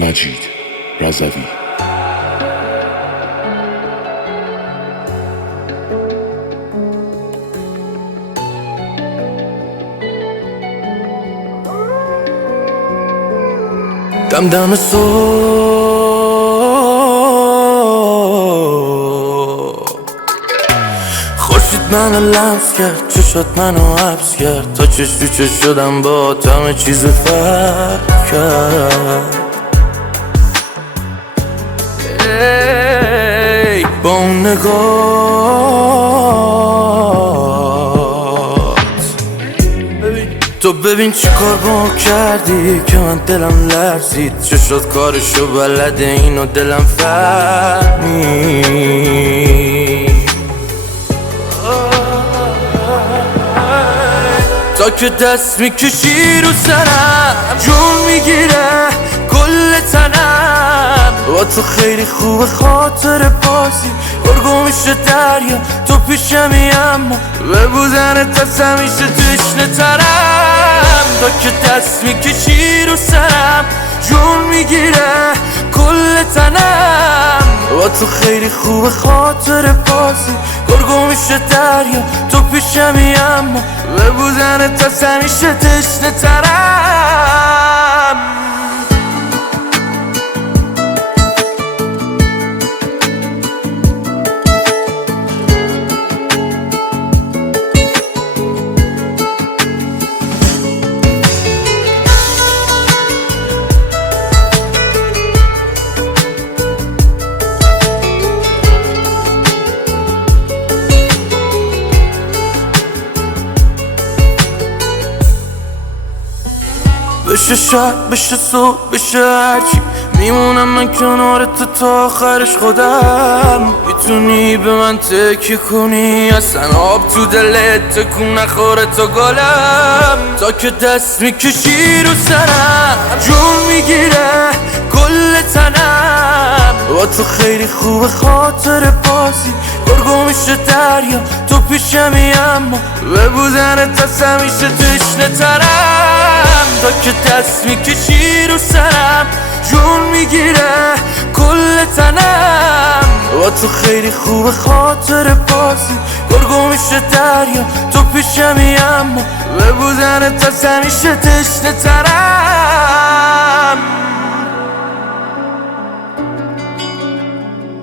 مجید رضوی. دم دم صبح خورشید منو لمس کرد، چشات منو حبس کرد، تا چش تو چش شدم با همه چیز فرق کرد. ای با اون نگات تو ببین چی کار با ما کردی که من دلم لرزید. چشات کارشو بلده اینو دلم فهمید. تا که دست میکشی رو سرم جون میگیره کل تنم. با تو خیلی خوب خاطر بازی گرگو میشه دریا تو پیشمی، اما به بودنت از همیشه تشنه ترم. تا که دست میکشی رو سرم جون میگیره کل تنم. با تو خیلی خوب خاطر بازی گرگو میشه دریا تو پیشمی، اما به بودنت از همیشه تشنه ترم. بشه شب بشه صبح بشه هرچی میمونم من کنارت تا آخرش خودم. میتونی به من تکیه کنی اصلا آب تو دلت تکون نخوره تا گلم. تا که دست میکشی رو سرم جون میگیره کل تنم. با تو خیلی خوب خاطر بازی گرگو میشه دریا تو پیشمی، اما به بودنت از همیشه تشنه ترم. تا که دست میکشی رو سرم جون میگیره کل تنم. با تو خیلی خوب خاطر بازی گرگو میشه دریا تو پیشمی، اما به بودنت از همیشه تشنه ترم.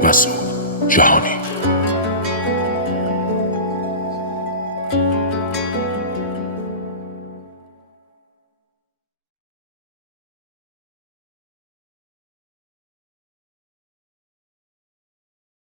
مسعود جهانی.